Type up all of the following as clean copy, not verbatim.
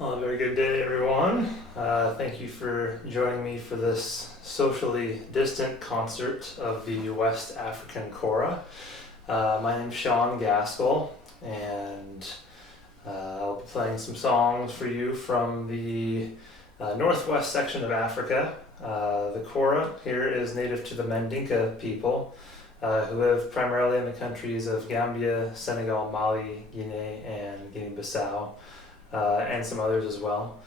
Well, a very good day, everyone. Thank you for joining me for this socially distant concert of the West African Kora. My name's Sean Gaskell, and I'll be playing some songs for you from the northwest section of Africa. The Kora here is native to the Mandinka people, who live primarily in the countries of Gambia, Senegal, Mali, Guinea, and Guinea-Bissau. And some others as well.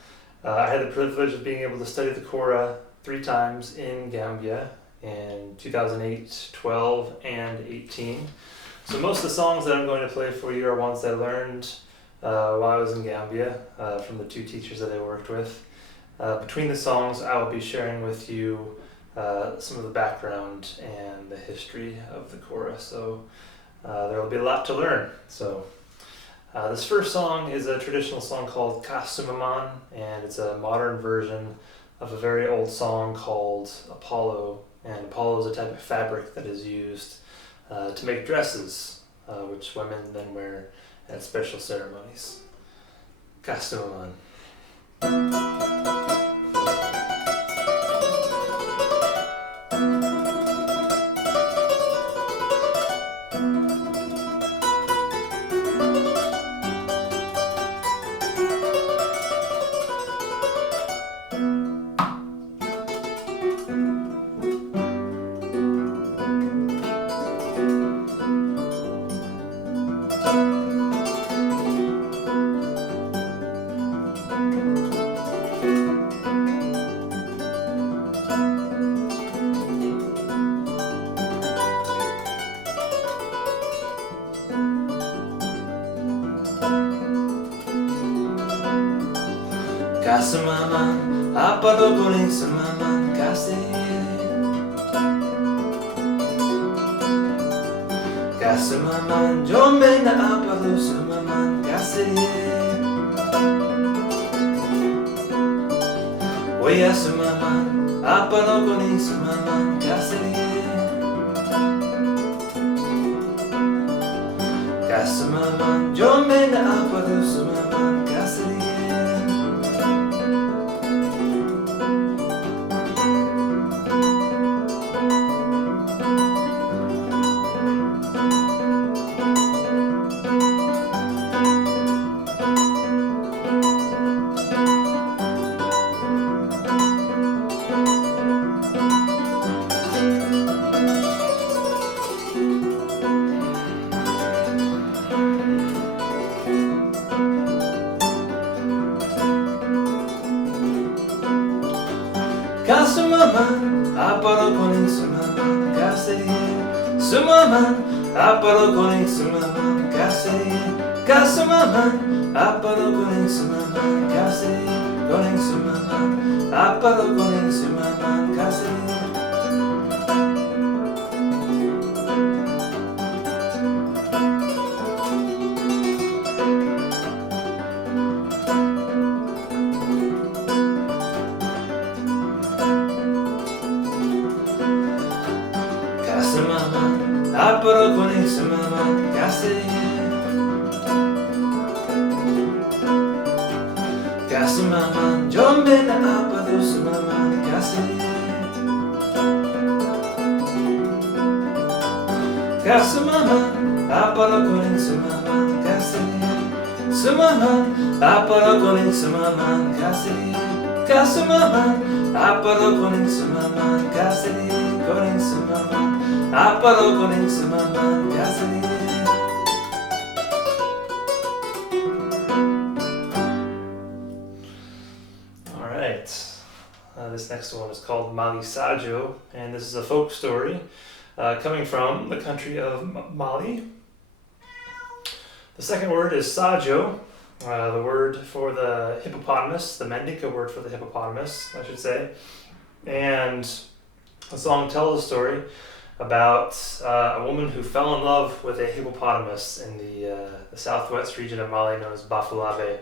I had the privilege of being able to study the Kora 3 times in Gambia in 2008, 12, and 18. So most of the songs that I'm going to play for you are ones that I learned while I was in Gambia from the 2 teachers that I worked with. Between the songs, I will be sharing with you some of the background and the history of the Kora. So there will be a lot to learn. This first song is a traditional song called Kasumaman, and it's a modern version of a very old song called Apollo. And Apollo is a type of fabric that is used to make dresses, which women then wear at special ceremonies. Kasumaman. Kasumaman, apado kuning sumaman kasih. Kasumaman, jombe na apado sumaman kasih. Oya sumaman, apado kuning sumaman kasih. Kasumaman, jombe na apado sumaman kasih. Kasumaman, aparo kuning sumaman kasih. Sumaman, aparo kuning sumaman kasih. Kasumaman, aparo kuning sumaman kasih. Kuning sumaman, aparo kuning sumaman kasih. Kasumaman, aparo kuning sumaman kasih. Kasumaman, jombe na apado sumaman kasih. Kasumaman, aparo kuning sumaman kasih. Sumaman, aparo kuning sumaman kasih. Kasumaman, aparo kuning sumaman kasih. Kuning sumaman, aparo kuning sumaman kasih. All right, this next one is called Mali Sajo, and this is a folk story coming from the country of Mali. The second word is Sajo, the word for the hippopotamus, the Mandinka word for the hippopotamus, I should say. And the song tells a story about a woman who fell in love with a hippopotamus in the southwest region of Mali known as Bafulabe.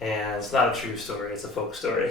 And it's not a true story, it's a folk story.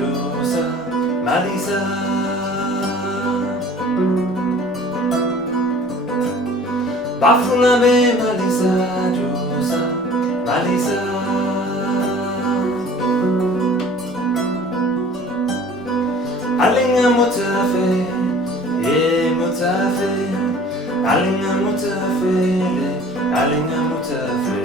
Josa, Malisa. Bafulabe, Malisa, Josa, Malisa. Alinga mutafe, ye mutafe. Alinga mutafe, alinga mutafe.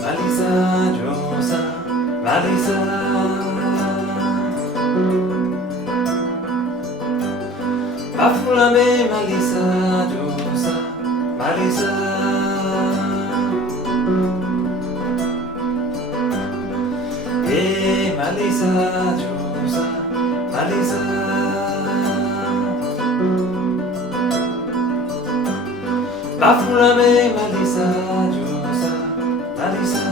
Malisa, Josa, Malisa. Afulame, Malisa, Josa, Malisa. Hey, Malisa, Josa, Malisa. Afulame, Malisa, Josa, Malisa.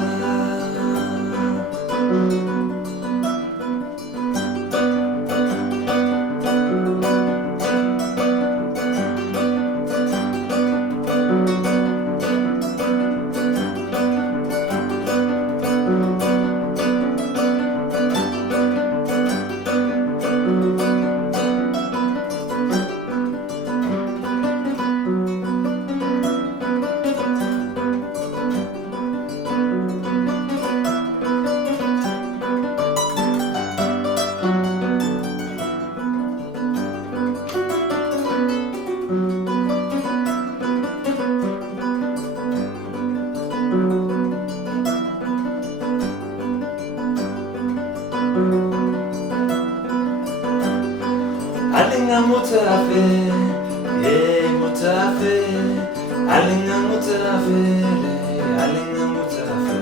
Alinga mutafe, ye mutafe. Alinga mutafe, alinga mutafe.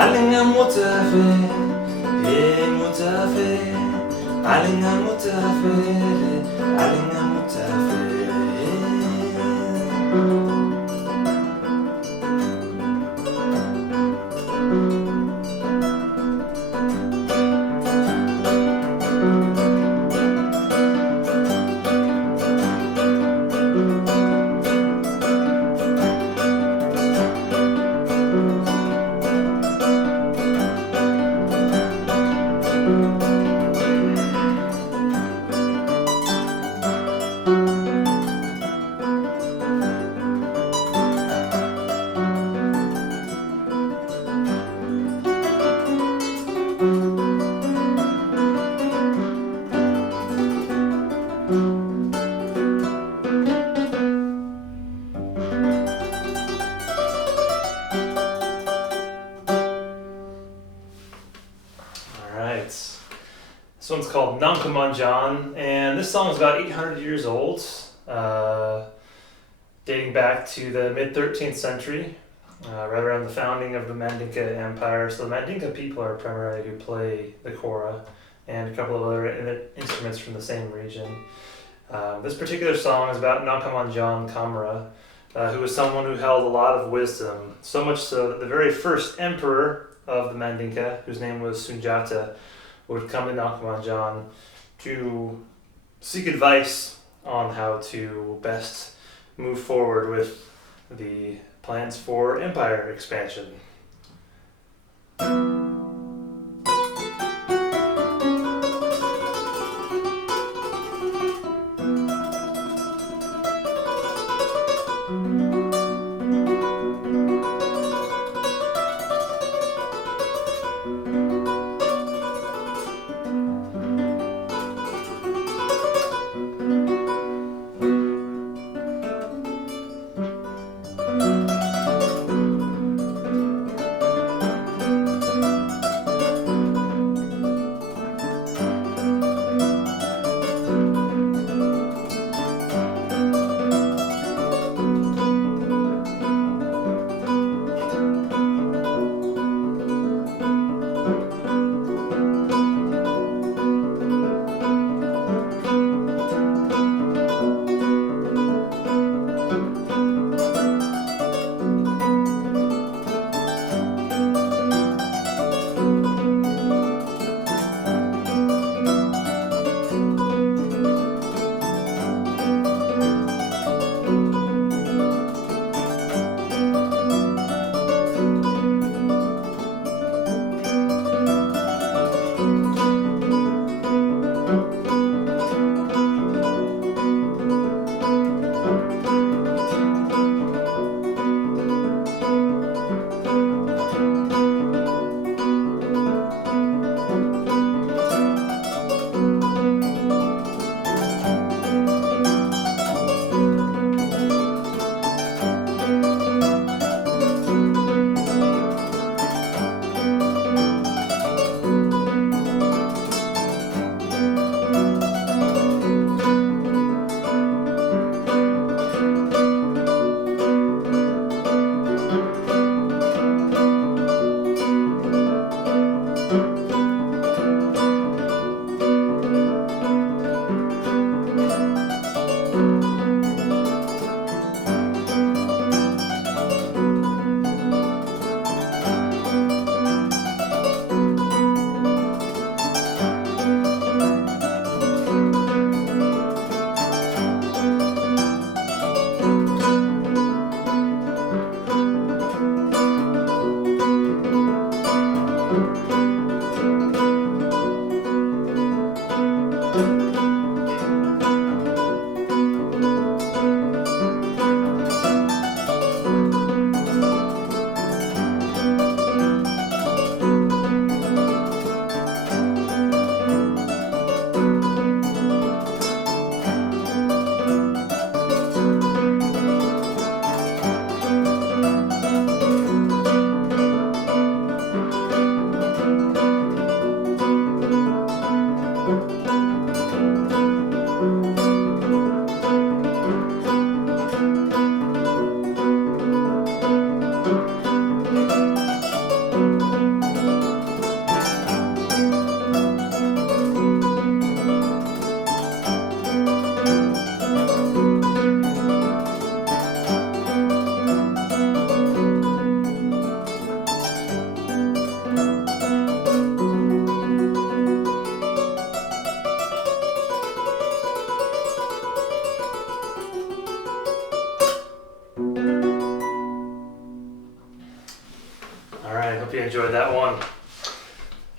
Alinga mutafe, ye mutafe. Alinga mutafe, alinga mutafe. This one's called Nankamanjan, and this song is about 800 years old, dating back to the mid-13th century, right around the founding of the Mandinka Empire. So the Mandinka people are primarily who play the kora, and a couple of other instruments from the same region. This particular song is about Nankamanjan Kamara, who was someone who held a lot of wisdom, so much so that the very first emperor of the Mandinka, whose name was Sunjata, would come to Nankamanjan to seek advice on how to best move forward with the plans for empire expansion.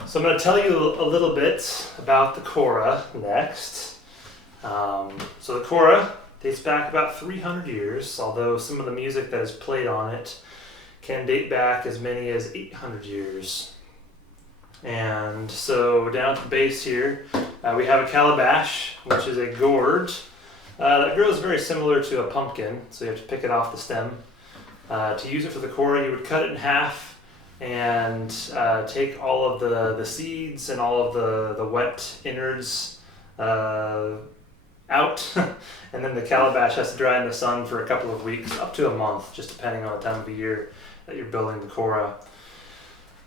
So I'm going to tell you a little bit about the kora next. So the kora dates back about 300 years, although some of the music that is played on it can date back as many as 800 years. And so down at the base here, we have a calabash, which is a gourd that grows very similar to a pumpkin, so you have to pick it off the stem. To use it for the kora, you would cut it in half and take all of the seeds and all of the wet innards out. And then the calabash has to dry in the sun for a couple of weeks, up to a month, just depending on the time of the year that you're building the kora.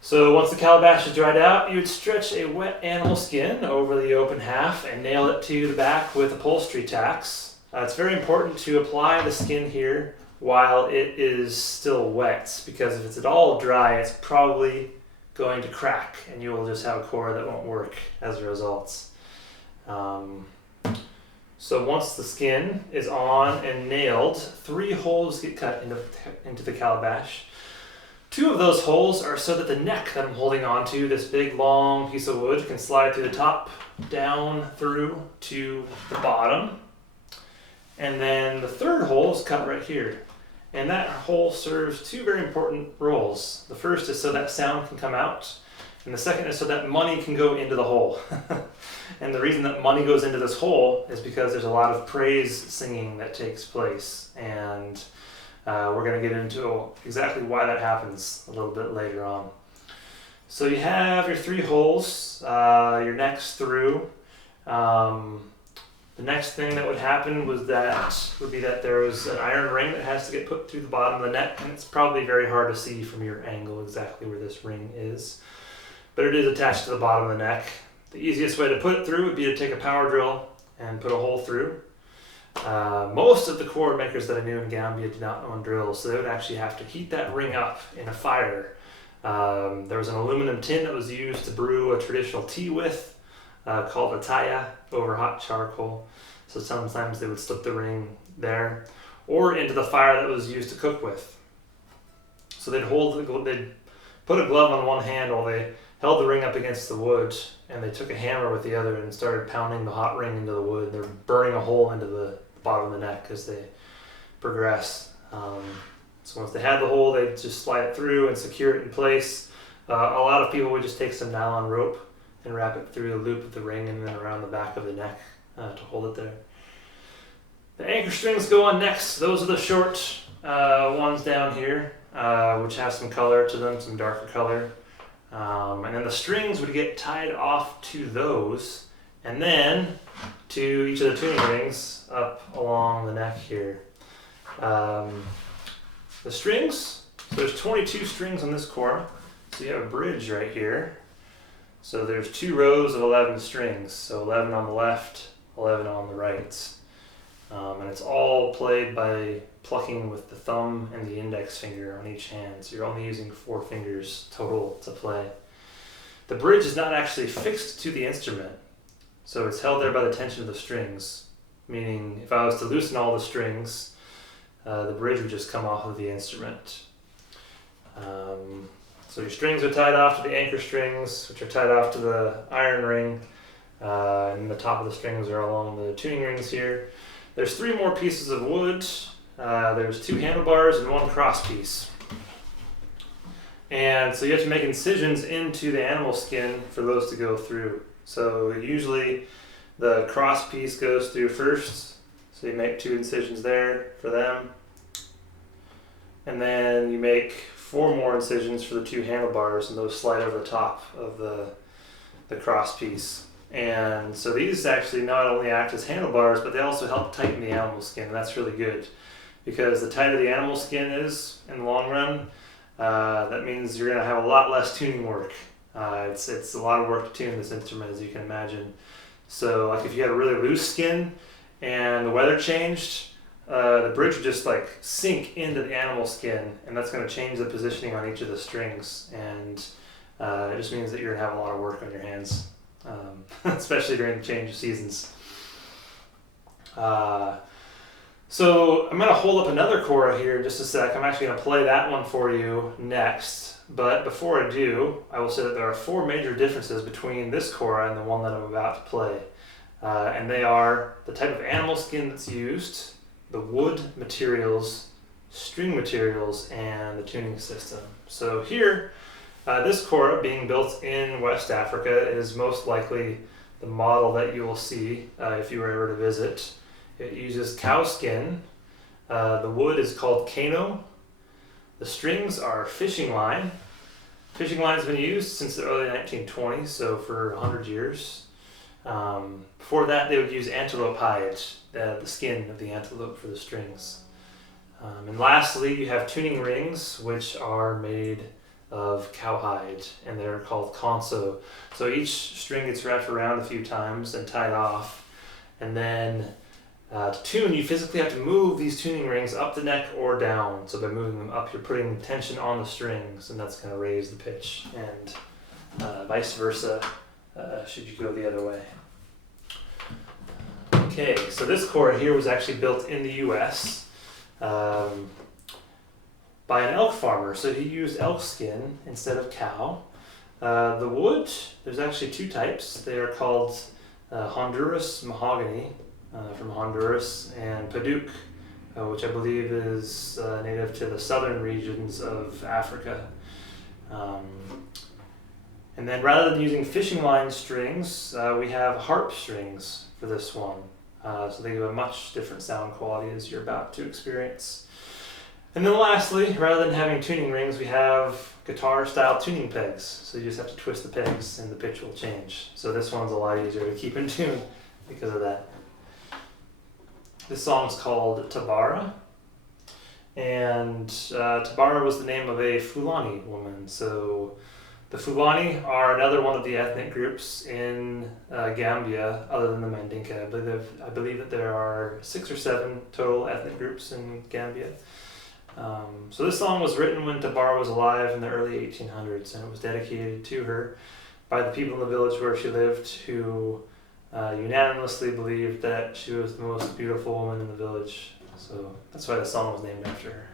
So once the calabash is dried out, you would stretch a wet animal skin over the open half and nail it to the back with upholstery tacks. It's very important to apply the skin here while it is still wet, because if it's at all dry, it's probably going to crack and you will just have a kora that won't work as a result. So once the skin is on and nailed, 3 holes get cut into the calabash. 2 of those holes are so that the neck that I'm holding onto, this big long piece of wood, can slide through the top, down through to the bottom. And then the 3rd hole is cut right here. And that hole serves 2 very important roles. The first is so that sound can come out, and the second is so that money can go into the hole. And the reason that money goes into this hole is because there's a lot of praise singing that takes place. And we're going to get into exactly why that happens a little bit later on. So you have your 3 holes, your neck's through. The next thing that would happen would be that there was an iron ring that has to get put through the bottom of the neck, and it's probably very hard to see from your angle exactly where this ring is. But it is attached to the bottom of the neck. The easiest way to put it through would be to take a power drill and put a hole through. Most of the kora makers that I knew in Gambia did not own drills, so they would actually have to heat that ring up in a fire. There was an aluminum tin that was used to brew a traditional tea with, called a taya, over hot charcoal. So sometimes they would slip the ring there, or into the fire that was used to cook with. So they'd put a glove on one hand while they held the ring up against the wood, and they took a hammer with the other and started pounding the hot ring into the wood. They're burning a hole into the bottom of the neck as they progress. So once they had the hole, they'd just slide it through and secure it in place. A lot of people would just take some nylon rope and wrap it through the loop of the ring and then around the back of the neck to hold it there. The anchor strings go on next. Those are the short ones down here, which have some color to them, some darker color. And then the strings would get tied off to those, and then to each of the tuning rings up along the neck here. The strings, so there's 22 strings on this kora, so you have a bridge right here. So there's 2 rows of 11 strings, so 11 on the left, 11 on the right. And it's all played by plucking with the thumb and the index finger on each hand, so you're only using 4 fingers total to play. The bridge is not actually fixed to the instrument, so it's held there by the tension of the strings, meaning if I was to loosen all the strings, the bridge would just come off of the instrument. So your strings are tied off to the anchor strings, which are tied off to the iron ring, and the top of the strings are along the tuning rings here. There's 3 more pieces of wood. There's 2 handlebars and 1 cross piece. And so you have to make incisions into the animal skin for those to go through. So usually the cross piece goes through first, so you make 2 incisions there for them. And then you make 4 more incisions for the 2 handlebars, and those slide over the top of the cross piece. And so these actually not only act as handlebars, but they also help tighten the animal skin, and that's really good. Because the tighter the animal skin is in the long run, that means you're going to have a lot less tuning work. It's a lot of work to tune this instrument, as you can imagine. So like if you had a really loose skin and the weather changed, the bridge would just like sink into the animal skin, and that's going to change the positioning on each of the strings, and it just means that you're going to have a lot of work on your hands, especially during the change of seasons. So I'm going to hold up another kora here in just a sec. I'm actually going to play that one for you next. But before I do, I will say that there are 4 major differences between this kora and the one that I'm about to play. And they are the type of animal skin that's used, the wood materials, string materials, and the tuning system. So here, this kora being built in West Africa is most likely the model that you will see if you were ever to visit. It uses cow skin. The wood is called kano. The strings are fishing line. Fishing line has been used since the early 1920s, so for 100 years. Before that, they would use antelope hide, the skin of the antelope for the strings. And lastly, you have tuning rings, which are made of cowhide, and they're called conso. So each string gets wrapped around a few times and tied off, and then to tune, you physically have to move these tuning rings up the neck or down. So by moving them up, you're putting tension on the strings, and that's going to raise the pitch, and vice versa should you go the other way. Okay, so this kora here was actually built in the U.S. By an elk farmer. So he used elk skin instead of cow. The wood, there's actually 2 types. They are called Honduras mahogany from Honduras, and Paduk, which I believe is native to the southern regions of Africa. And then rather than using fishing line strings, we have harp strings for this one. So they give a much different sound quality as you're about to experience. And then lastly, rather than having tuning rings, we have guitar-style tuning pegs. So you just have to twist the pegs and the pitch will change. So this one's a lot easier to keep in tune because of that. This song's called Tabara. And Tabara was the name of a Fulani woman. So the Fulani are another one of the ethnic groups in Gambia, other than the Mandinka. I believe that there are 6 or 7 total ethnic groups in Gambia. So this song was written when Tabara was alive in the early 1800s, and it was dedicated to her by the people in the village where she lived, who unanimously believed that she was the most beautiful woman in the village. So that's why the song was named after her.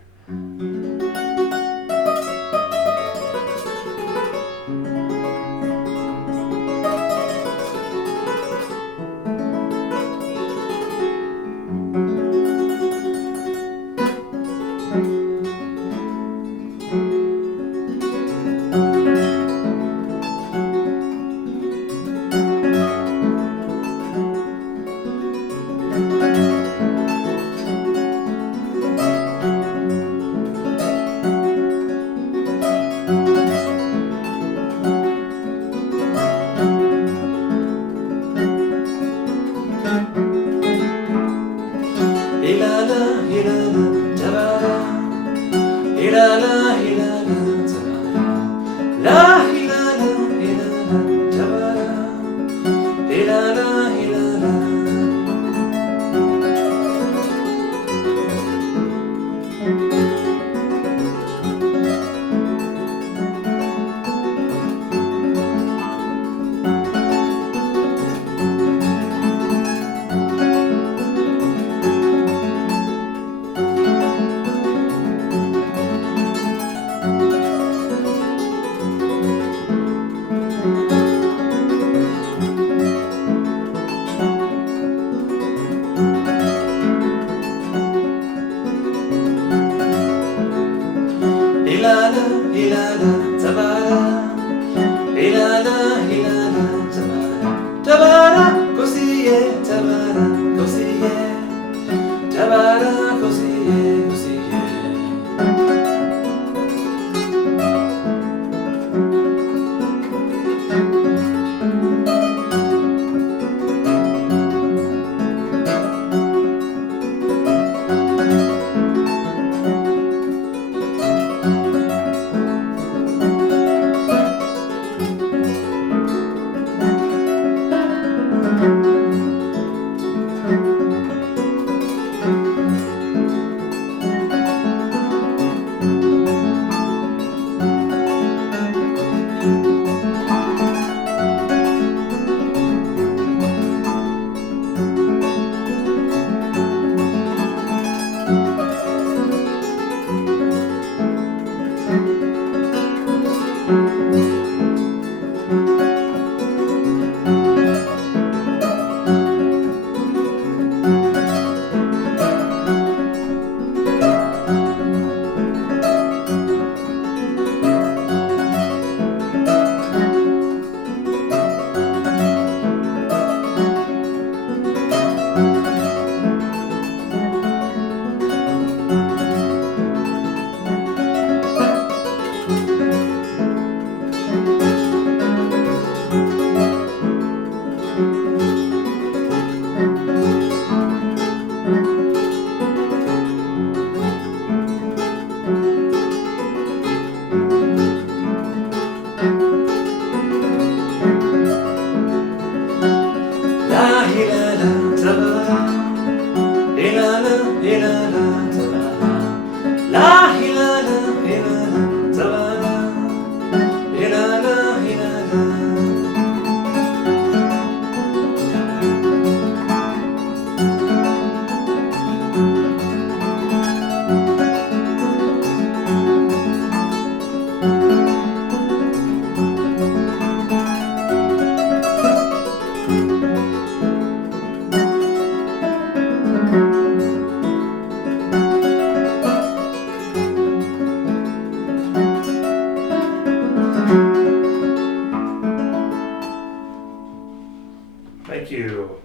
Thank you.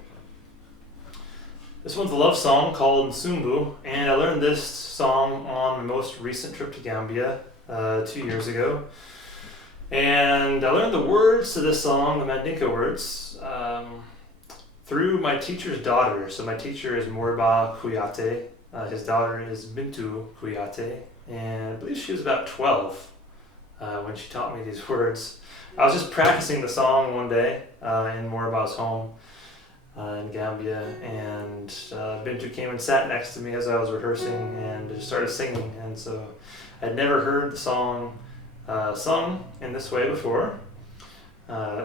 This one's a love song called Nsumbu, and I learned this song on my most recent trip to Gambia 2 years ago. And I learned the words to this song, the Mandinka words, through my teacher's daughter. So my teacher is Moriba Kuyate. His daughter is Bintu Kuyate, and I believe she was about 12 when she taught me these words. I was just practicing the song one day in Moriba's home in Gambia, and Bintu came and sat next to me as I was rehearsing and just started singing. And so I'd never heard the song sung in this way before.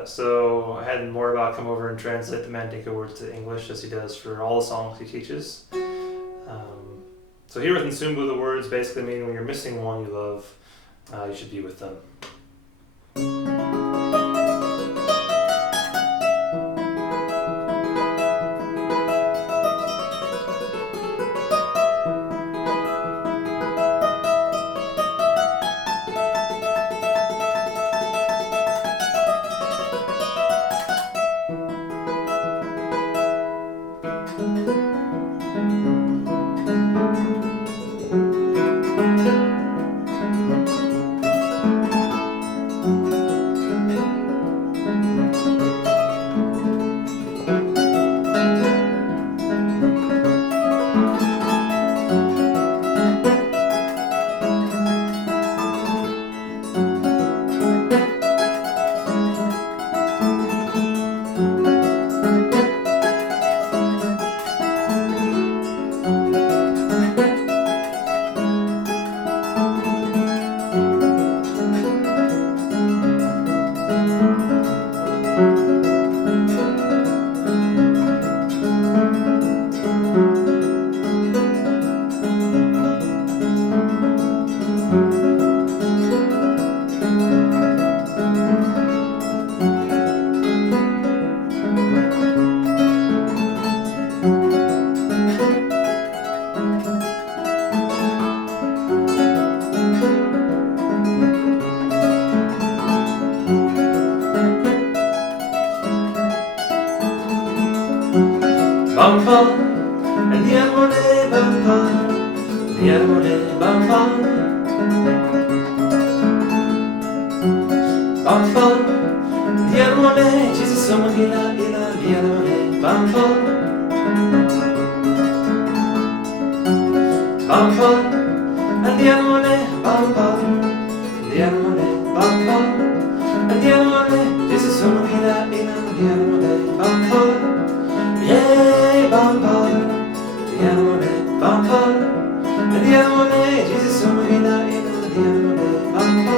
So I had Moriba come over and translate the Mandinka words to English, as he does for all the songs he teaches. So here with Nsumbu, the words basically mean when you're missing one you love, you should be with them. Bamba, andiamo le bamba, andiamo le bamba. Bamba, andiamo le, ci siamo di là, andiamo le bamba. Bamba, andiamo le bamba, andiamo le bamba. Andiamo le, ci siamo di là, andiamo le bamba. Yeah, bamba, andiamo le bamba, andiamo le, ci siamo di là, andiamo le bamba.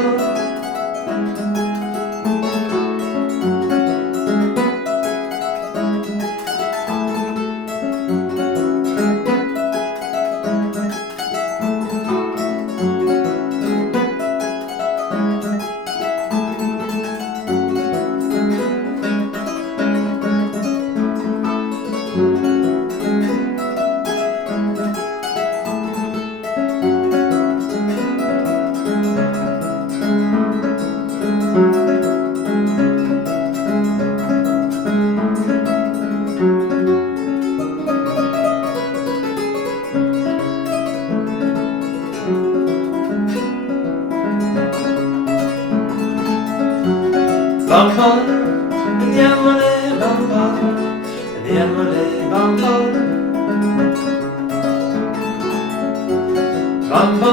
Bamba, andiamo le bamba, andiamo le bamba. Bamba,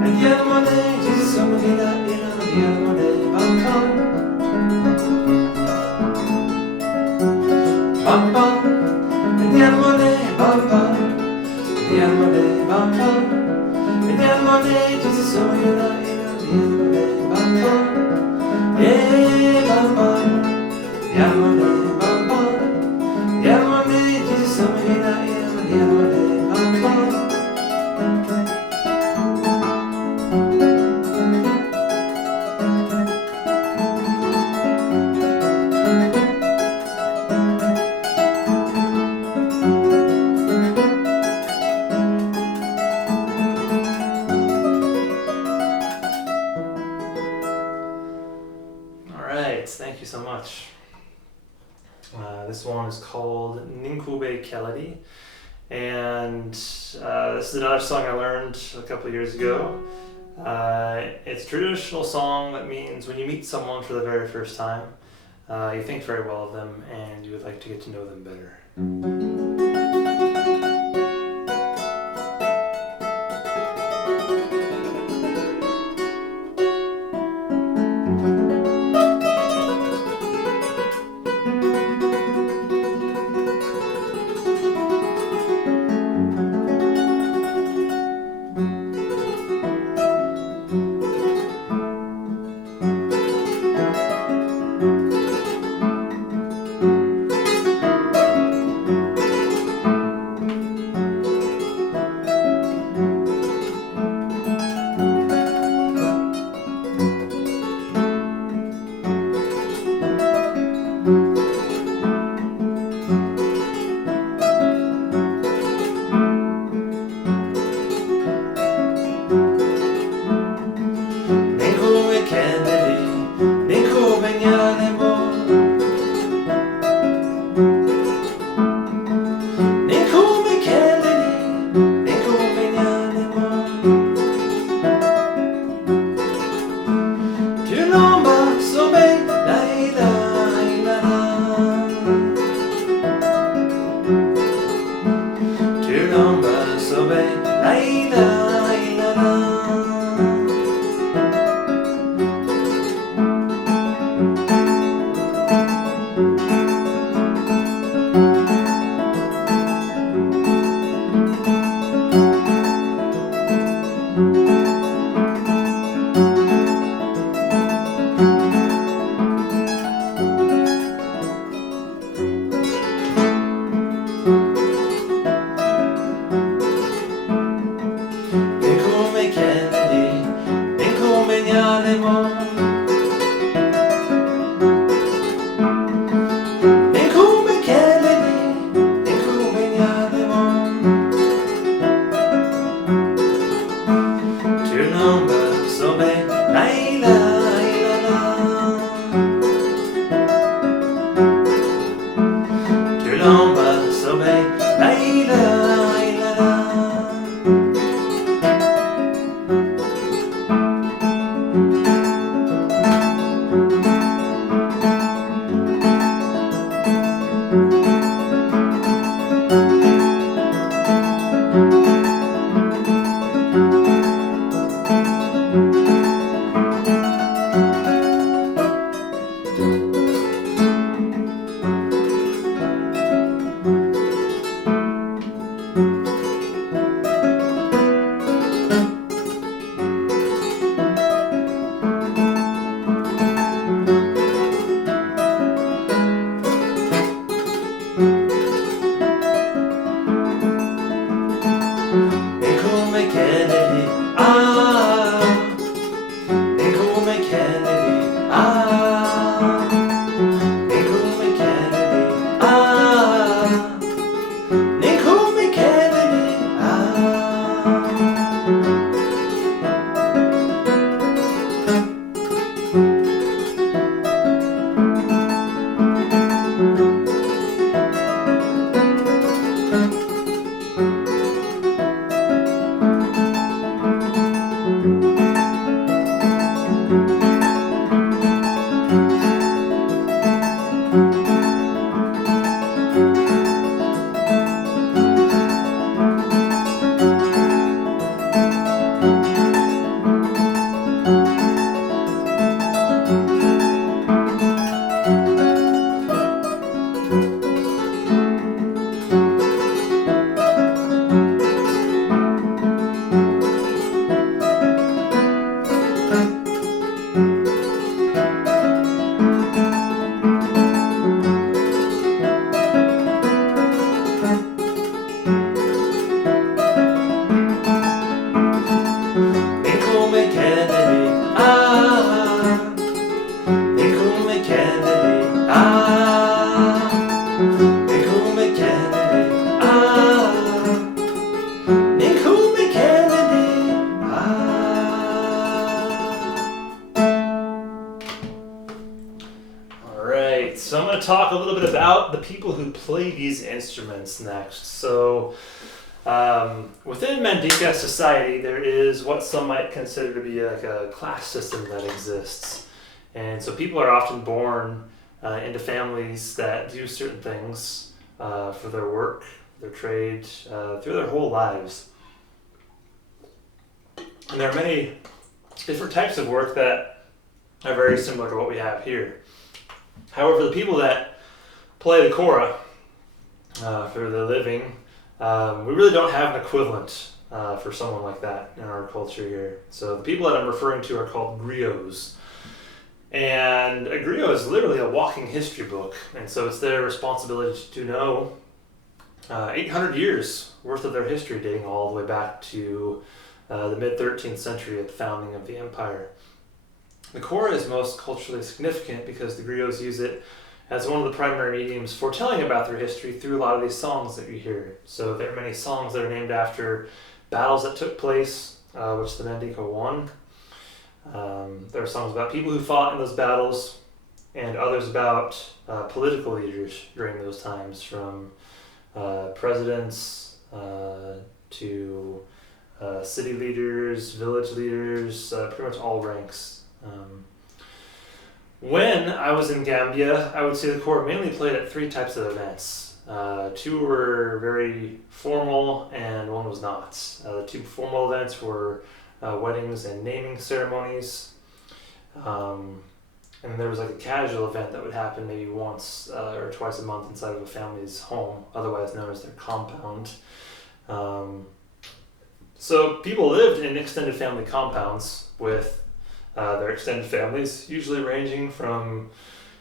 andiamo le, ci siamo di là, andiamo le bamba. Bamba, andiamo le bamba, andiamo le bamba. Andiamo le, ci siamo di là, andiamo le bamba. Yeah, bamba, andiamo le bamba, andiamo le, ci siamo di là, andiamo le bamba. Thank you so much. This one is called Ninkube Keledi, and this is another song I learned a couple of years ago. It's a traditional song that means when you meet someone for the very first time, you think very well of them and you would like to get to know them better. I'm going to talk a little bit about the people who play these instruments next. So within Mandinka society, there is what some might consider to be like a class system that exists. And so people are often born into families that do certain things for their work, their trade, through their whole lives. And there are many different types of work that are very similar to what we have here. However, the people that play the kora for their living, we really don't have an equivalent for someone like that in our culture here. So the people that I'm referring to are called griots. And a griot is literally a walking history book, and so it's their responsibility to know 800 years worth of their history, dating all the way back to the mid-13th century at the founding of the empire. The kora is most culturally significant because the griots use it as one of the primary mediums for telling about their history through a lot of these songs that you hear. So there are many songs that are named after battles that took place, which the Mandinka won. There are songs about people who fought in those battles, and others about political leaders during those times, from presidents to city leaders, village leaders, pretty much all ranks. When I was in Gambia, I would say the kora mainly played at three types of events. Two were very formal and one was not. The two formal events were weddings and naming ceremonies. And there was like a casual event that would happen maybe once or twice a month inside of a family's home, otherwise known as their compound. So people lived in extended family compounds with their extended families, usually ranging from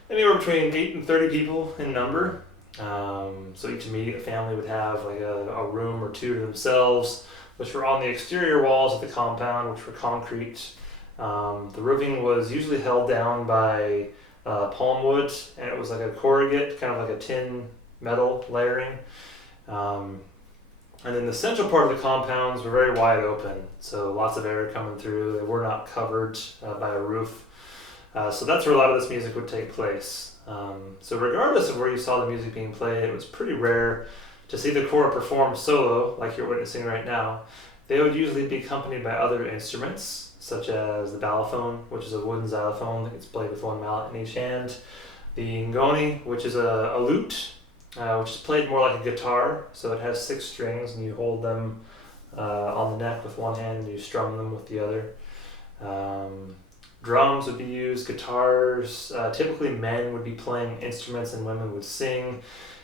anywhere between 8 and 30 people in number. So each immediate family would have like a room or two to themselves, which were on the exterior walls of the compound, which were concrete. The roofing was usually held down by palm wood, and it was like a corrugate, kind of like a tin metal layering. And then the central part of the compounds were very wide open, so lots of air coming through. They were not covered by a roof. So that's where a lot of this music would take place. So regardless of where you saw the music being played, it was pretty rare to see the kora perform solo, like you're witnessing right now. They would usually be accompanied by other instruments, such as the balafon, which is a wooden xylophone that gets played with one mallet in each hand. The ngoni, which is a lute, which is played more like a guitar, so it has 6 strings and you hold them on the neck with one hand and you strum them with the other. Drums would be used, guitars, typically men would be playing instruments and women would sing.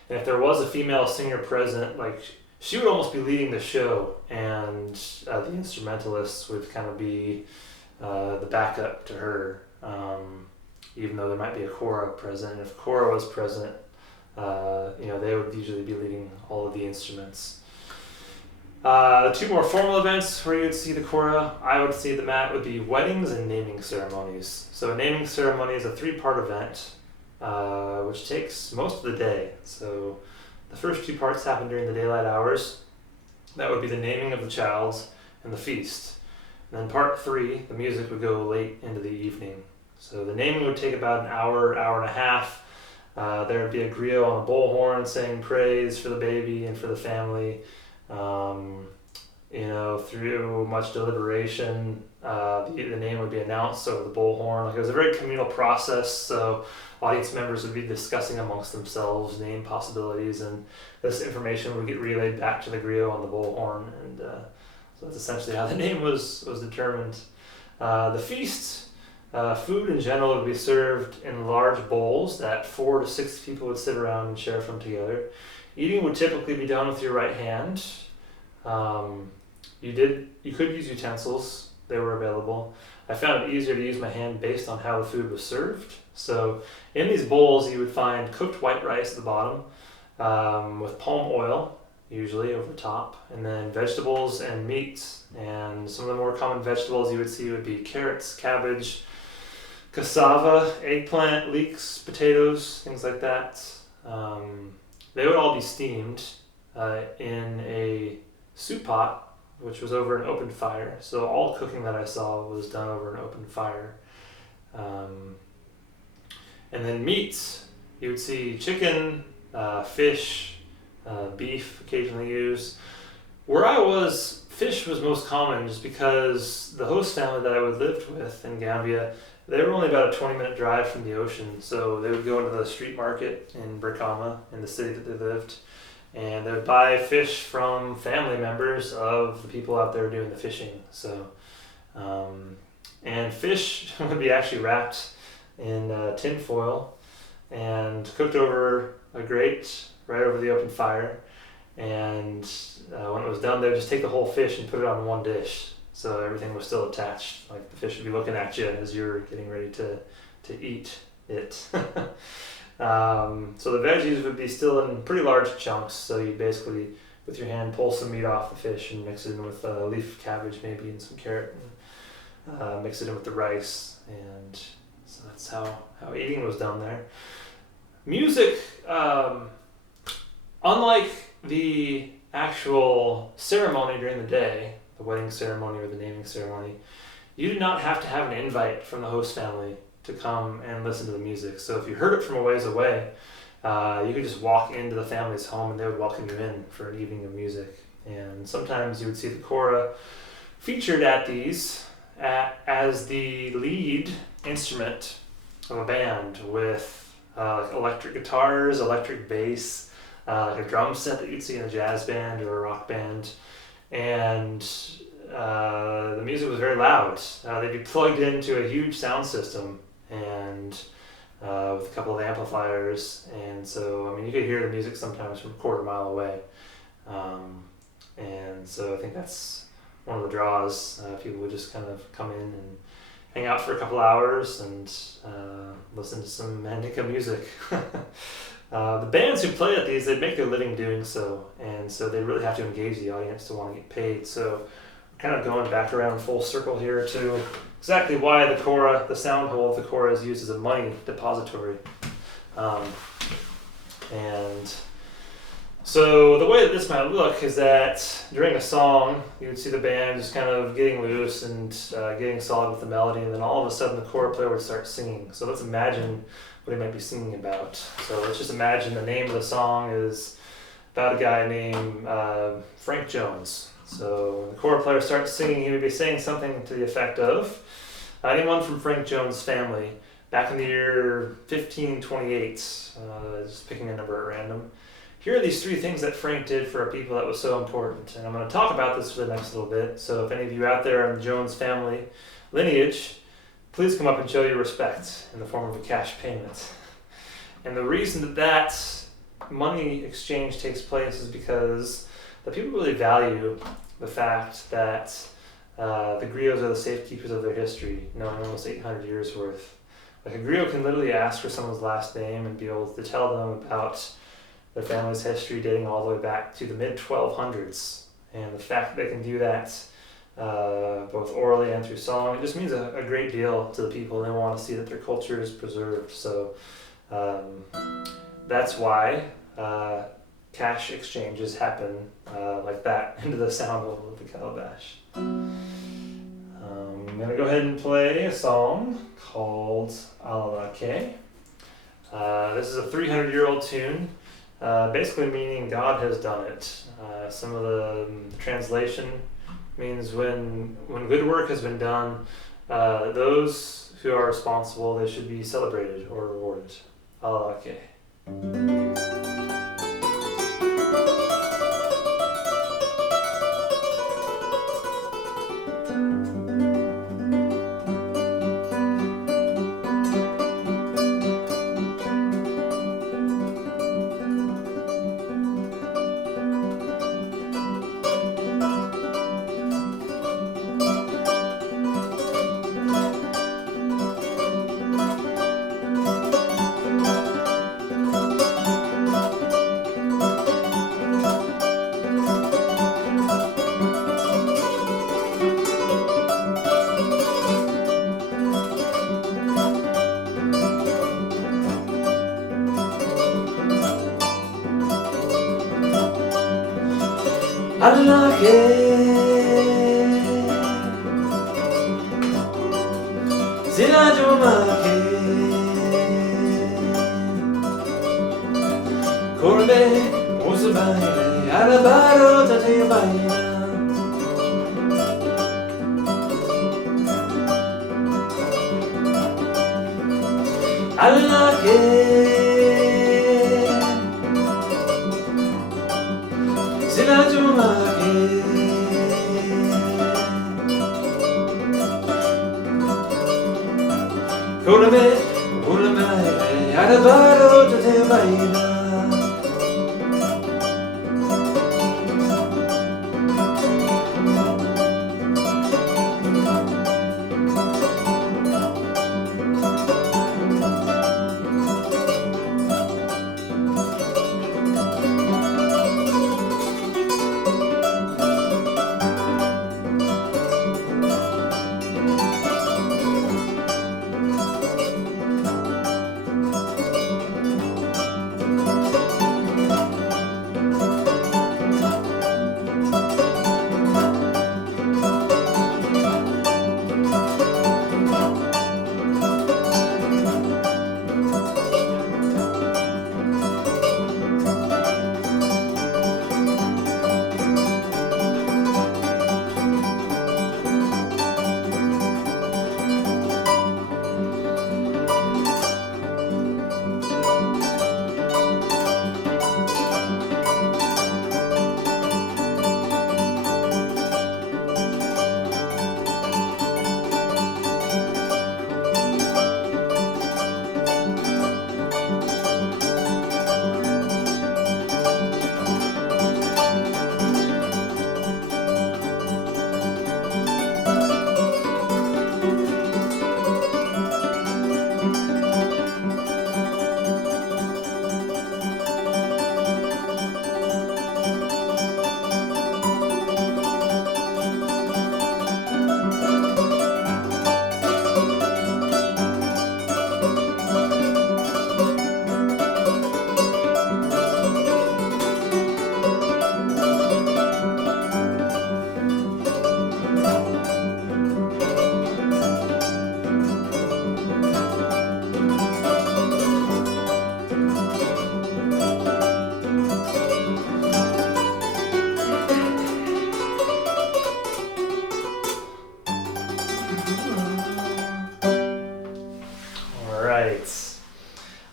And if there was a female singer present, like she would almost be leading the show, and the instrumentalists would kind of be the backup to her, even though there might be a kora present. And if kora was present, they would usually be leading all of the instruments. The two more formal events where you would see the kora, I would see them at, would be weddings and naming ceremonies. So a naming ceremony is a 3-part event, which takes most of the day. So the first 2 parts happen during the daylight hours. That would be the naming of the child and the feast. And then part 3, the music would go late into the evening. So the naming would take about an hour, hour and a half. There would be a griot on a bullhorn saying praise for the baby and for the family. Through much deliberation, the name would be announced over the bullhorn. Like, it was a very communal process, so audience members would be discussing amongst themselves name possibilities, and this information would get relayed back to the griot on the bullhorn, and so that's essentially how the name was determined. The feast, food in general would be served in large bowls that 4 to 6 people would sit around and share from together. Eating would typically be done with your right hand. You could use utensils, they were available. I found it easier to use my hand based on how the food was served. So in these bowls you would find cooked white rice at the bottom, with palm oil usually over top, and then vegetables and meats. And some of the more common vegetables you would see would be carrots, cabbage, cassava, eggplant, leeks, potatoes, things like that. They would all be steamed in a soup pot, which was over an open fire. So all cooking that I saw was done over an open fire. And then meats You would see chicken, fish, beef occasionally used. Where I was, fish was most common just because the host family that I would lived with in Gambia, they were only about a 20-minute drive from the ocean. So they would go into the street market in Brikama, in the city that they lived, and they would buy fish from family members of the people out there doing the fishing. So, and fish would be actually wrapped in tin foil and cooked over a grate right over the open fire. And when it was done, they would just take the whole fish and put it on one dish. So everything was still attached. Like the fish would be looking at you as you're getting ready to eat it. So the veggies would be still in pretty large chunks. So you basically, with your hand, pull some meat off the fish and mix it in with a leaf cabbage maybe and some carrot. And, mix it in with the rice. And so that's how eating was done there. Music, unlike the actual ceremony during the day, the wedding ceremony or the naming ceremony, you did not have to have an invite from the host family to come and listen to the music. So if you heard it from a ways away, you could just walk into the family's home and they would welcome you in for an evening of music. And sometimes you would see the kora featured at these as the lead instrument of a band with electric guitars, electric bass, like a drum set that you'd see in a jazz band or a rock band. And the music was very loud. They'd be plugged into a huge sound system and with a couple of amplifiers. And so, I mean, you could hear the music sometimes from a quarter mile away. And so I think that's one of the draws. People would just kind of come in and hang out for a couple hours and listen to some Mandinka music. The bands who play at these, they'd make their living doing so, and so they really have to engage the audience to want to get paid. So we're kind of going back around full circle here to exactly why the kora, the sound hole of the kora, is used as a money depository. And so the way that this might look is that during a song, you would see the band just kind of getting loose and getting solid with the melody, and then all of a sudden the kora player would start singing. So let's imagine what he might be singing about. So let's just imagine the name of the song is about a guy named Frank Jones. So when the kora player starts singing, he would be saying something to the effect of, anyone from Frank Jones' family back in the year 1528, just picking a number at random, here are these three things that Frank did for our people that was so important. And I'm going to talk about this for the next little bit. So if any of you out there in the Jones family lineage, please come up and show your respect in the form of a cash payment. And the reason that money exchange takes place is because the people really value the fact that the griots are the safekeepers of their history, knowing almost 800 years worth. Like a griot can literally ask for someone's last name and be able to tell them about their family's history dating all the way back to the mid-1200s. And the fact that they can do that both orally and through song, it just means a great deal to the people. They want to see that their culture is preserved. So that's why cash exchanges happen like that into the sound level of the calabash. I'm going to go ahead and play a song called Alalake. This is a 300-year-old tune, basically meaning God has done it. Some of the translation means when good work has been done, those who are responsible, they should be celebrated or rewarded. Alalake. Alalake, Sila Jumake, Korbe, Musubaile, Alabaro, Tatebaina. Alake, Silajumake, Korbe, Musubaile, Alabaro, Tatebaina.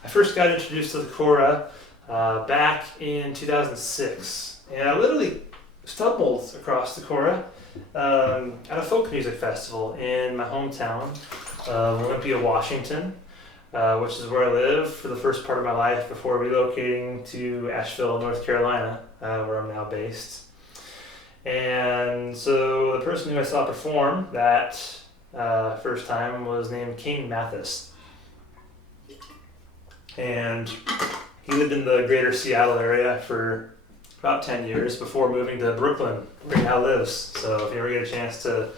First got introduced to the Kora back in 2006, and I literally stumbled across the Kora at a folk music festival in my hometown of Olympia, Washington, which is where I lived for the first part of my life before relocating to Asheville, North Carolina, where I'm now based. And so the person who I saw perform that first time was named King Mathis. And he lived in the greater Seattle area for about 10 years before moving to Brooklyn, where he now lives. So if you ever get a chance to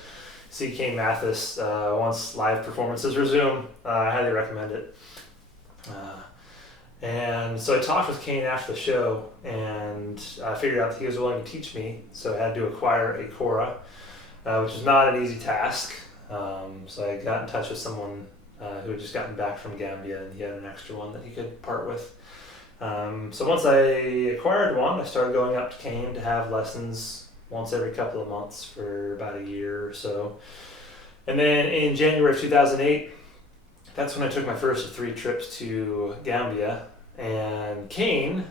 see King Mathis once live performances resume, I highly recommend it. And so I talked with Kane after the show, and I figured out that he was willing to teach me, so I had to acquire a Kora, which is not an easy task. So I got in touch with someone who had just gotten back from Gambia, and he had an extra one that he could part with. So once I acquired one, I started going up to Kane to have lessons once every couple of months for about a year or so. And then in January of 2008, that's when I took my first of 3 trips to Gambia, and Kane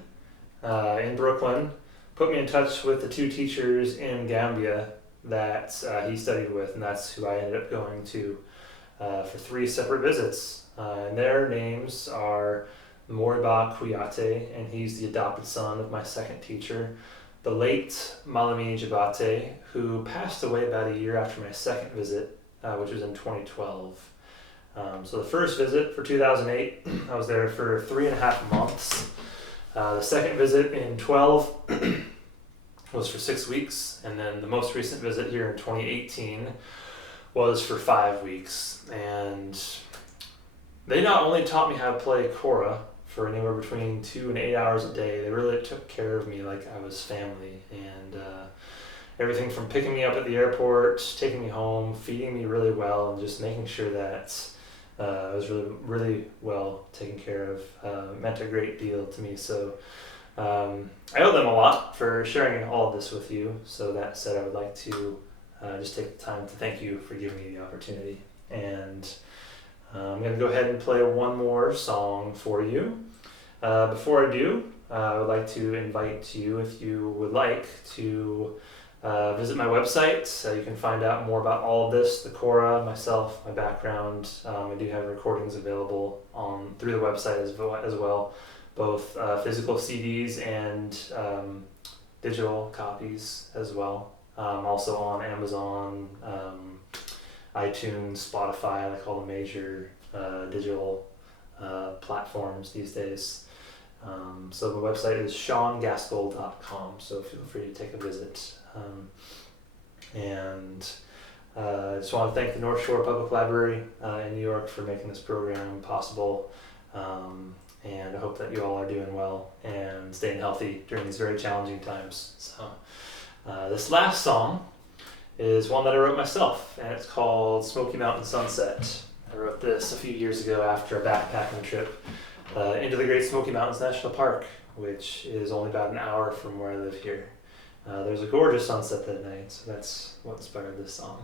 in Brooklyn put me in touch with the 2 teachers in Gambia that he studied with, and that's who I ended up going to for 3 separate visits. And their names are Moriba Kuyate, and he's the adopted son of my second teacher, the late Malami Jabate, who passed away about a year after my second visit, which was in 2012. So the first visit for 2008, I was there for 3.5 months. The second visit in 12 was for 6 weeks, and then the most recent visit here in 2018 was for 5 weeks. And they not only taught me how to play Kora for anywhere between 2 and 8 hours a day, they really took care of me like I was family, and everything from picking me up at the airport, taking me home, feeding me really well, and just making sure that I was really well taken care of. It meant a great deal to me. So I owe them a lot for sharing all of this with you. So that said, I would like to just take the time to thank you for giving me the opportunity. And I'm going to go ahead and play one more song for you. Before I do, I would like to invite you, if you would like, to visit my website. So you can find out more about all of this, the Kora, myself, my background. I do have recordings available through the website as well, both physical CDs and digital copies as well. Also on Amazon, iTunes, Spotify, like all the major digital platforms these days. So the website is seangaskell.com, so feel free to take a visit. And I just want to thank the North Shore Public Library in New York for making this program possible. And I hope that you all are doing well and staying healthy during these very challenging times. So this last song is one that I wrote myself, and it's called Smoky Mountain Sunset. I wrote this a few years ago after a backpacking trip into the Great Smoky Mountains National Park, which is only about an hour from where I live here. There's a gorgeous sunset that night, so that's what inspired this song.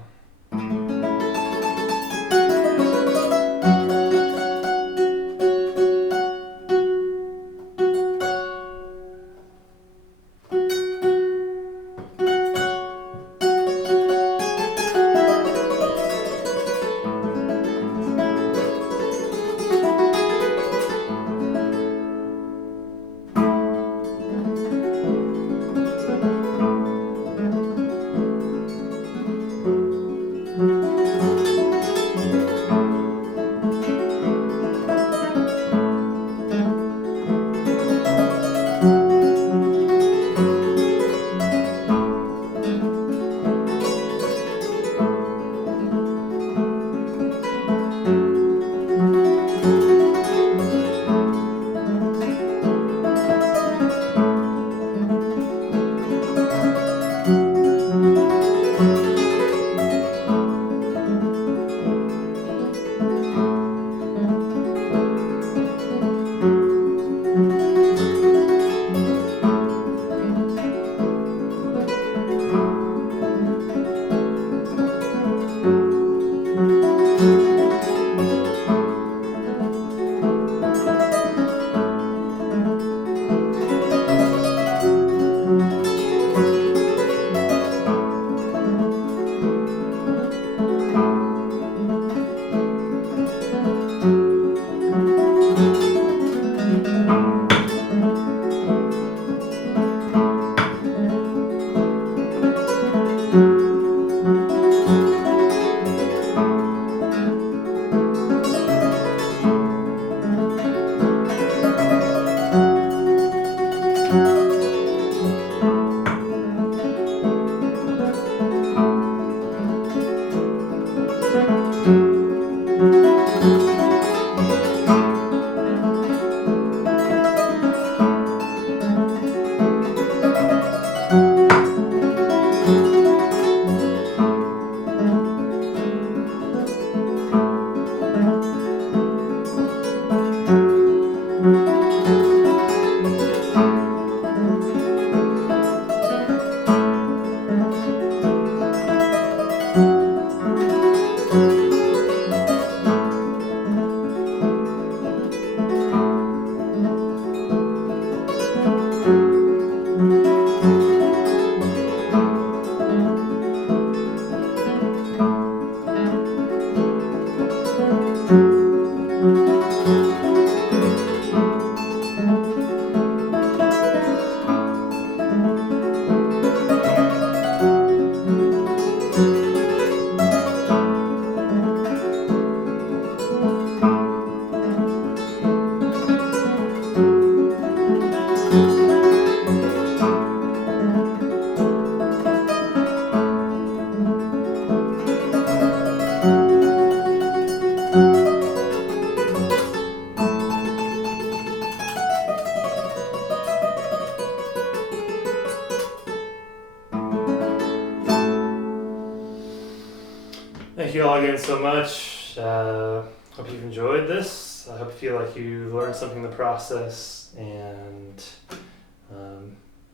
Thank you all again so much. Hope you've enjoyed this. I hope you feel like you learned something in the process, and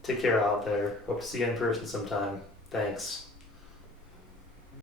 Take care out there. Hope to see you in person sometime. Thanks.